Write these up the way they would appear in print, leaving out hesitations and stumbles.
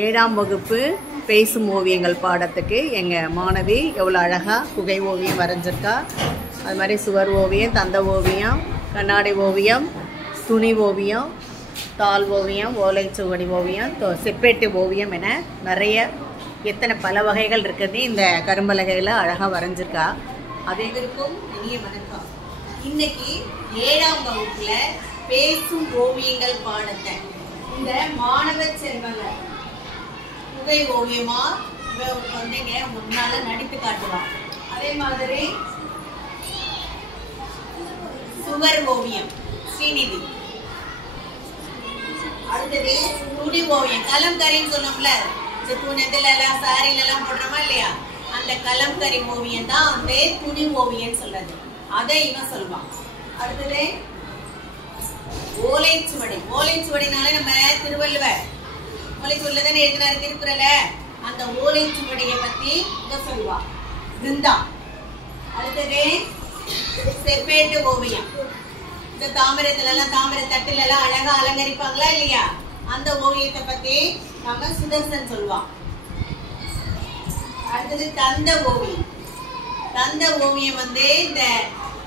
ஏழாம் வகுப்பு பேசும் ஓவியங்கள் பாடத்துக்கு எங்கள் மாணவி எவ்வளோ அழகாக குகை ஓவியம் வரைஞ்சிருக்கா. அது மாதிரி சுவர் ஓவியம், தந்த ஓவியம், கண்ணாடி ஓவியம், துணி ஓவியம், தாள் ஓவியம், ஓலைச்சுவடி ஓவியம், செப்பேட்டு ஓவியம் என நிறைய எத்தனை பல வகைகள் இருக்குது இந்த கரும்பலகையில் அழகாக வரைஞ்சிருக்கா. அனைவருக்கும் இனிய வணக்கம். இன்னைக்கு 7ஆம் வகுப்புல பேசும் ஓவியங்கள் பாடத்தை இந்த மாணவ செல்வங்கள் குகை ஓவியமா வந்தீங்க முன்னால நடித்து காட்டுவான். அதே மாதிரி சுவர் ஓவியம் ஸ்ரீநிதி. அடுத்தது துணி ஓவியம் கலம்கரின்னு சொன்னோம்ல, துணிலாம் சாரில எல்லாம் போடுறோமா இல்லையா, அந்த கலம்கரி ஓவியம் தான் வந்து துணி ஓவியம் சொல்றது. அதை இவன் சொல்லுவான். அடுத்தது ஓலைச்சுவடி. ஓலைச்சுவடினாலே நம்ம திருவள்ளுவர் ஓலைச்சுவடில தானே எழுதினாரு திருக்குறள. அந்த ஓலைச்சுவடியை பத்தி இங்க சொல்லுவா பிருந்தா. அடுத்தது செப்பேட்டு ஓவியம். இந்த தாமிரத்துல எல்லாம் தாமிர தட்டுல எல்லாம் அழகா அலங்கரிப்பாங்களா இல்லையா, அந்த ஓவியத்தை பத்தி நம்ம சுதர்சன் சொல்லுவான். அடுத்தது தந்த ஓவியம். தந்த ஓவியம் வந்து இந்த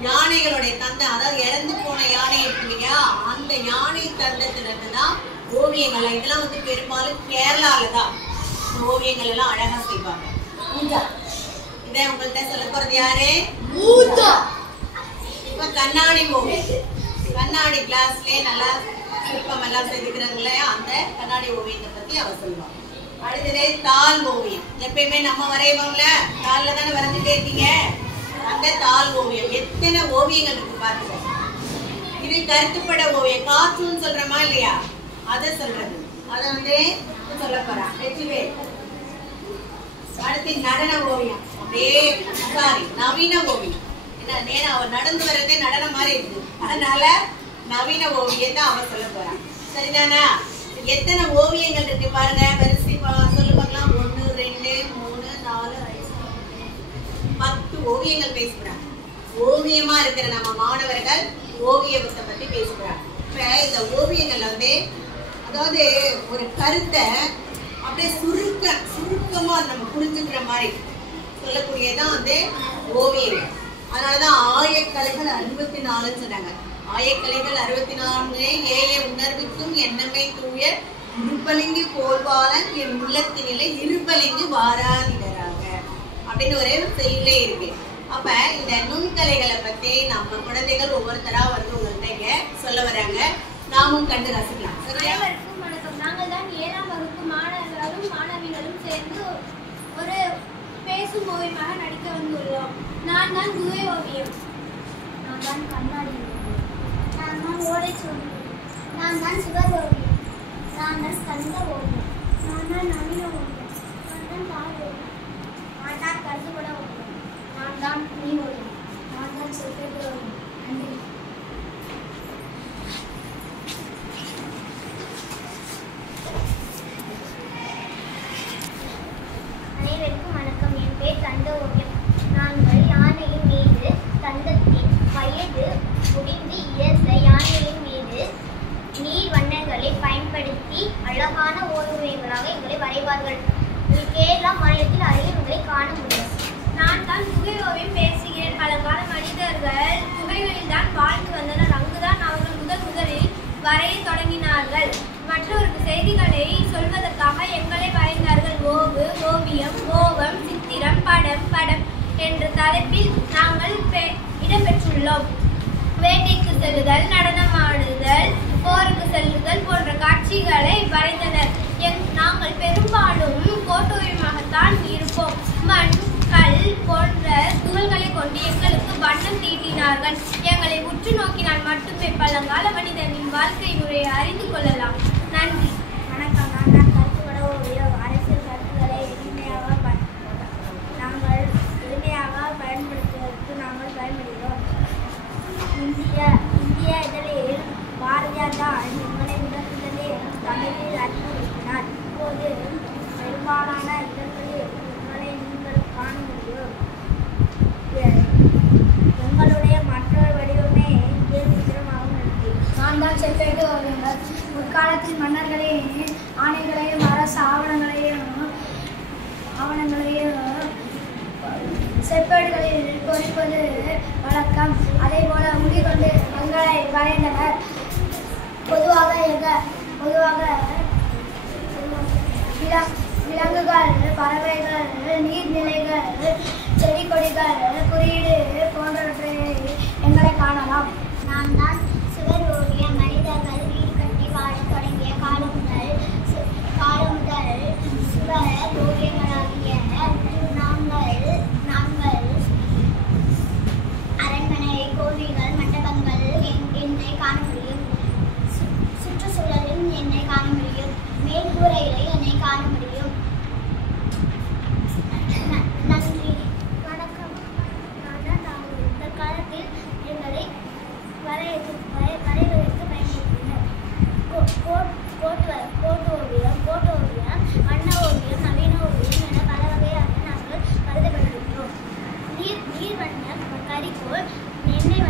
யானைகளுடைய தந்தம், அதாவது இறந்து போன யானை இருக்கு இல்லையா, அந்த யானை தந்தத்துல இருந்துதான் ஓவியங்கள். இதெல்லாம் வந்து பெரும்பாலும் கேரளால தான் இந்த ஓவியங்கள் எல்லாம் அழகா செய்வாங்க. இதை உங்கள்கிட்ட சொல்ல போறது யாரு? இப்ப கண்ணாடி ஓவியம். கண்ணாடி கிளாஸ்லயே நல்லா சிற்பம் எல்லாம் செதுக்குறாங்க இல்லையா, அந்த கண்ணாடி ஓவியத்தை பத்தி அவ சொல்லுவாங்க. அடுத்தது தாள் ஓவியம். எப்பயுமே நம்ம வரைவோம்ல, தாள்ல தானே வரைஞ்சுட்டே இருக்கீங்க. அந்த தாள் ஓவியம் எத்தனை ஓவியங்கள் இருக்கு பாருங்க. இது கருத்துப்பட ஓவியம், கார்ட்டூன் சொல்றமா இல்லையா, அத சொல்றது. அத வந்து சொல்ல போறான் வெற்றிவேல். அடுத்து நடன ஓவியம். அப்படியே சாரி நவீன ஓவியம். என்ன நேரா அவ நடந்து வர்றதே நடனம் மாதிரி இருக்கு, அதனால நவீன ஓவியத்தை அவன் சொல்ல போறான். சரிதானா? எத்தனை ஓவியங்கள் இருக்கு பாருங்க, வரிசை சொல்லு பார்க்கலாம். 1 2 3 4 5 10 ஓவியங்கள் பேசுறாங்க. ஓவியமா இருக்கிற நம்ம மாணவர்கள் ஓவியத்தை பத்தி பேசுறாங்க. இப்ப இந்த ஓவியங்கள்ல வந்து அதாவது ஒரு கருத்தை அப்படியே சுருக்கமா நம்ம புரிஞ்சுக்கிற மாதிரி சொல்லக்கூடியதான் வந்து ஓவியம். அதனாலதான் ஆயக்கலைகள் 64 சொன்னாங்க. ஆயக்கலைகள் 64 ஏய உணர்வுக்கும் எண்ணமே தூய இருப்பலிங்கு போல்வாளன் என் உள்ளத்தினிலே இருப்பலிங்கு வாராதிடராக அப்படின்னு ஒரே செய்தியிலே இருக்கு. அப்ப இந்த நுண்கலைகளை பத்தி நம்ம குழந்தைகள் ஒவ்வொருத்தரா வந்து உங்கள்கிட்ட சொல்ல வராங்க. நாமும் கண்டு ரசிக்கலாம். அனைவருக்கும் வணக்கம். நாங்கள் தான் 7ஆம் வகுப்பு மாணவர்களும் மாணவிகளும் சேர்ந்து ஒரு பேசும் ஓவியமாக நடிக்க வந்துள்ளோம். நான் தான் குகை ஓவியம், நான் தான் கண்ணாடி ஓவியம், நான் தான் ஓலைச்சுவடி, நான் தான் சுவர் ஓவியம், நான் தான் தந்த ஓவியம், நான் தான் நவீன ஓவியம், நான் தான் தாள் ஓவியம், நான் தான் கருதுபட ஓவியம், நான் தான் துணி ஓவியம், நான் தான் செப்பேட்டு ஓவியம். நன்றி. அனைவருக்கும் வணக்கம். என் பேர் தந்த ஓவியம். நாங்கள் யானையின் மீது தந்தத்தின் வயது முடிந்து இயற்ற யானையின் மீது நீர் வண்ணங்களை பயன்படுத்தி அழகான ஓவியங்களாக எங்களை வரைவார்கள். கேரளா மாநிலத்தில் அருகில் காண முடியும். நான் தான் குகை ஓவியம் பேசுகிறேன். பழங்கால மனிதர்கள் குகைகளில் தான் வாழ்ந்து வந்தனர். அங்குதான் அவர்கள் முதலில் வரைய தொடங்கினார்கள். மற்றவருக்கு செய்திகளை சொல்வதற்காக எங்களை வரைந்தார்கள். ஓவு, ஓவியம், ஓவம், சித்திரம், படம் என்ற தலைப்பில் நாங்கள் இடம்பெற்றுள்ளோம். வேட்டைக்கு செல்லுதல், நடனமாடுதல், போருக்கு செல்லுதல் போன்ற காட்சிகளை வரைந்தனர். நாங்கள் பெரும்பாலும் கோட்டோவியமாகத்தான் இருப்போம். மண், கல் போன்ற துகள்களை கொண்டு எங்களுக்கு வண்ணம் தீட்டினார்கள். எங்களை உற்று நோக்கினால் மட்டுமே பழங்கால மனிதனின் வாழ்க்கை முறையை அறிந்து கொள்ளலாம். நன்றி. வணக்கம். நான் தான் கருத்துப்பட ஓவியம். அரசியல் கருத்துக்களை நாங்கள் எளிமையாக பயன்படுத்துவதற்கு நாங்கள் பயன்படுகிறோம். இந்திய இதழில் பாரதியார் தான் எங்களை முதலே தமிழில் அறிமுகப்படுத்தினார். இப்போது பெரும்பாலான இதழ்களில் எங்களை நீங்கள் காண முடியும். எங்களுடைய மற்றொரு வடிவமே கேள்வித்திறமாகவும் இருக்கு. நான் தான் செப்பேட்டு ஓவியங்கள். முற்காலத்தில் மன்னர்களையும் ஆணைகளையும் அரசு ஆவணங்கள் ஒழிப்பது வழக்கம். அதே போல முடிகொண்டு கண்களை வரைந்தனர். பொதுவாக விலங்குகள், பறவைகள், நீர்நிலைகள், செடி கொடிகள், குறியீடு போன்றவற்றை எங்களை காணலாம். நான் தான் சுவர் ஓவியம். மனிதர்கள் வீடு கட்டி வாழத் தொடங்கிய காலம் முதல் சுவர் ஓவியங்களாகிய நாங்கள் அரண்மனை, கோவில்கள், மண்டபங்கள் என்னை காண முடியும். சுற்றுச்சூழலில் என்னை காண முடியும். மேற்கூரையிலே என்னை காண முடியும். நன்றி. வணக்கம். தற்காலத்தில் எங்களை வரைவதற்கு பயன்படுத்தினர். கோட்டு ஓவியம், வண்ண ஓவியம், நவீன ஓவியம் என பல வகையாக நாங்கள் கருதப்படுகின்றோம். நீர் வண்ண கரிக்கோள், எண்ணெய்